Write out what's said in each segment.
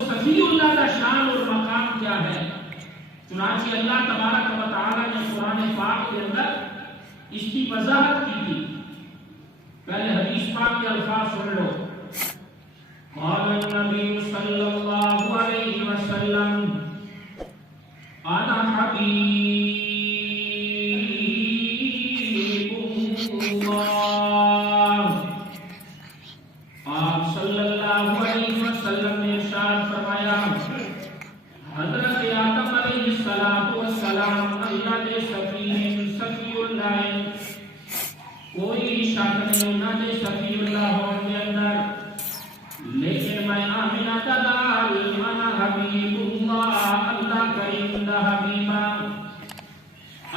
صفی اللہ کا شان اور مقام کیا ہے؟ چنانچہ اللہ تبارک و تعالی نے قرآن پاک کے اندر اس کی وضاحت کی تھی. پہلے حدیث پاک کے الفاظ سن لو. قال النبی صلی اللہ علیہ وسلم انا حبیب اللہ. آپ صلی اللہ علیہ وسلم نے ارشاد فرمایا حضرت آدم علیہ السلام اللہ کے صفی اللہ ہیں. کوئی شک نہیں انہوں نے صفی اللہ ہونے کے اندر. لیکن میں آمینہ تدال انا حبیب اللہ اللہ کریم دا حبیبہ.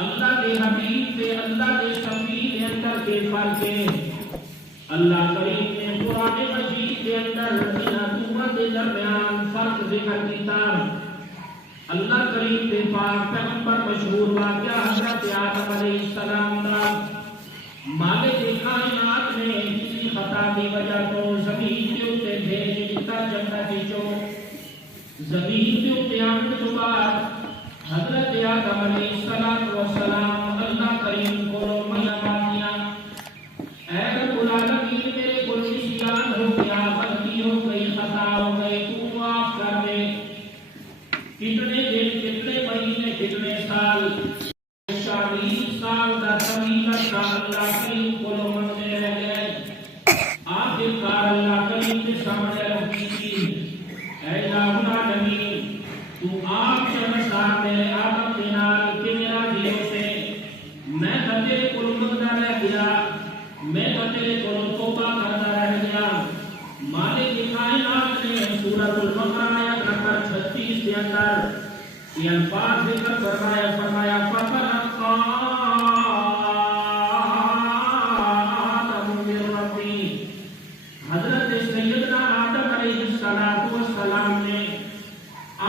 اللہ کے حبیب سے اللہ کے صفی کے اندر کے فرق ہے. اللہ کریم نے قرآن مجید کے اندر دونوں کے درمیان فرق ذکر کیتا. اللہ کریم کے پاک پیغمبر مشہور واقعہ حضرت آدم علیہ السلام کا مالک کائنات نے کسی خطا کی وجہ تو زمین کے اوپر بھیج دیتا جنت وچوں. زمین کے اوپر آنے کے بعد حضرت آدم علیہ السلام اللہ کریم کو منع مانگیا. اے رب العالمین میرے کو نسیان ہو گیا، غلطی ہو گئی، خطا ہو گئی، تو معاف کر دے. کتنے دن، کتنے مہینے، کتنے سال، 40 سال کا طویل عرصہ اللہ کریم کو منگتے رہ گئے. آخرکار اللہ کریم کے سامنے رکھی تھی. اے الہ العالمین تو آپ چمسا میرے آدم کے نال کہ میرا دلوں سے میں تیرے کو منگتا رہ گیا، میں تیرے کو توبہ کرتا رہ گیا. مالک کائنات نے سورۃ البقرہ آیت نمبر 36 کے اندر یہ الفاظ ذکر فرمایا فتلقى آدم من ربه. حضرت سیدنا آدم علیہ السلام نے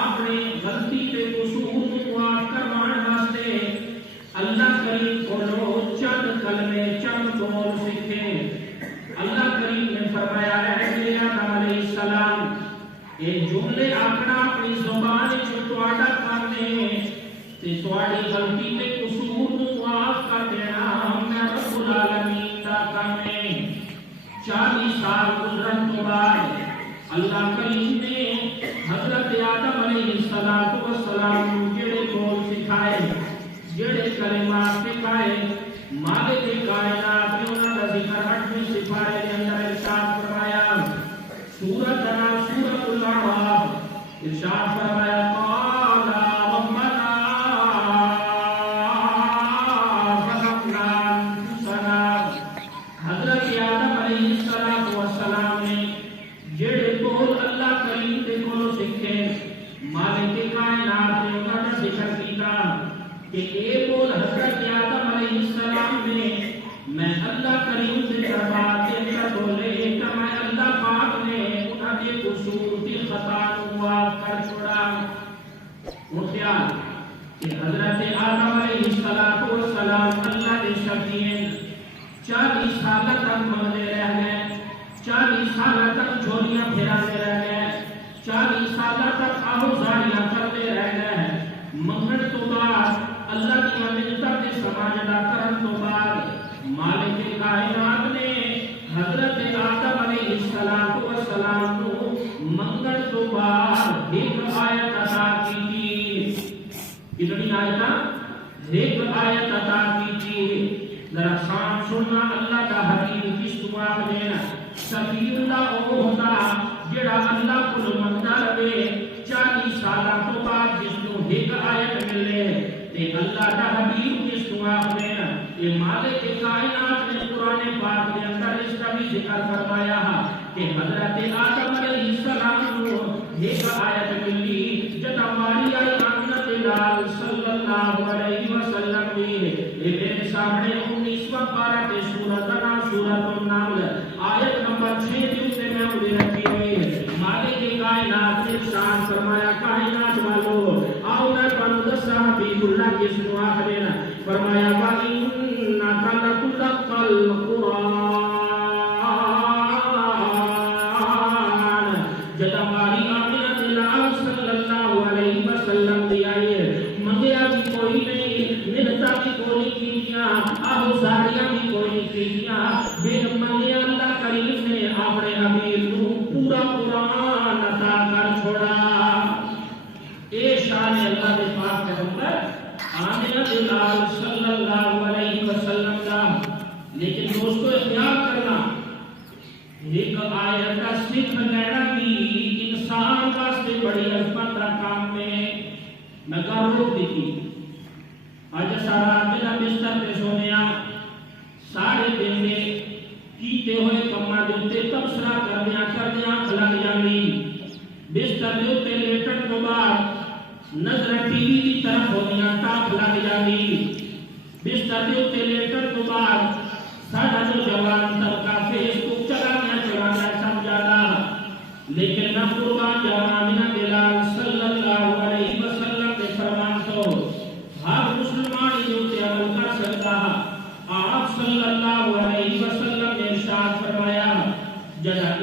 اپنے غلطی کے قصور کو معاف کروانے واسطے اللہ کریم کو چند کلمے، چند قول سیکھے. اللہ کریم نے فرمایا اے میرے آدم علیہ السلام یہ جملے آکھنا اپنی زبان چ تواڈا کرنے تے تواڈی غلطی تے قصور نو معاف کر دینا میں رب العالمین دا کام ہے. 40 سال گزرن تو بعد اللہ کریم نے حضرت آدم علیہ السلام جڑے قول سکھائے، جڑے کلمات سکھائے، مالک کائنات نے انہاں دا ذکر 8ویں سپارے کے اندر ارشاد فرمایا. سورۃ الاعراف ارشاد فرمایا قال ربنا ظلمنا انفسنا. حضرت آدم علیہ السلام نے جڑے قول اللہ کریم دے کولوں سیکھے، مالک کائنات نے انہاں دا ذکر کیتا کہ اے قول حضرت آدم علیہ السلام نے میں اللہ کریم سے دربار کے اندر بولے کہ میں اللہ پاک نے انہاں دے قصور دی خطا نو معاف کر چھوڑا. وہ خیال کہ حضرت آدم علیہ السلام اللہ کے شفیع 40 سال تک منگتے رہ گئے، 40 سال تک جھولیاں پھیراتے رہ گئے، 40 سال تک آہوزاریاں کرتے رہ گئے. منگن تو بعد اللہ کی منتوں کے سماجدہ کرن تو بعد مالک کائنات نے حضرت آدم علیہ السلام کو منگن تو بعد ایک آیت عطا کی تھی. کتنی آیتاں؟ ایک آیت عطا کی تھی. ذرا شان سننا اللہ کا حبیب کس کو آپ دینا. صفی اللہ وہ ہوتا جڑا اللہ کو منگتا رہے 40 سالہ تو بعد جس کو ایک آیت ملے تے اللہ کا حبیب کس کو آپ دینا. یہ مالک کائنات نے قرآن پاک کے اندر اس کا بھی ذکر فرمایا کہ حضرت آدم علیہ السلام کو ایک آیت ملی جب ہماری آئی آمنت لال صلی اللہ علیہ وسلم بھی میرے سامنے 19واں پارہ کے سورۃ النمل آیت نمبر 6 سے میں انہیں رکھی ہوئی. مالک کائنات نے شان فرمایا کائنات والو آؤ میں تمہیں دسا حبیب اللہ کس کو آخر دینا. فرمایا وَإِنَّكَ لَتُلَقَّى الْقُرْآنَ. جب ہماری آمنت آمنہ بلال صلی اللہ علیہ وسلم کا لیکن دوستو اختیار کرنا ایک آیت کا سکھ لینا بھی انسان واسطے بڑی عظمت کا کام میں کر روک دی تھی آج سارا میرا بستر پہ سونیا سارے دن میں کیتے ہوئے کما دیتے تبصرہ کردیاں کھلک جانی بستر دیتے لیٹن کو بعد نظر ٹی وی کی طرف ہونیاں ٹاپ لگ جانی بستر دیتے لیٹن کو بعد ساڑھا جو جوان طبقہ فیس بک چلانا سمجھانا لیکن نہ قربان جوانہ بلال صلی اللہ علیہ وسلم کے فرمان تو ہر مسلمان جو تے عمل کر سکتا آپ صلی اللہ علیہ وسلم نے ارشاد فرمایا جدا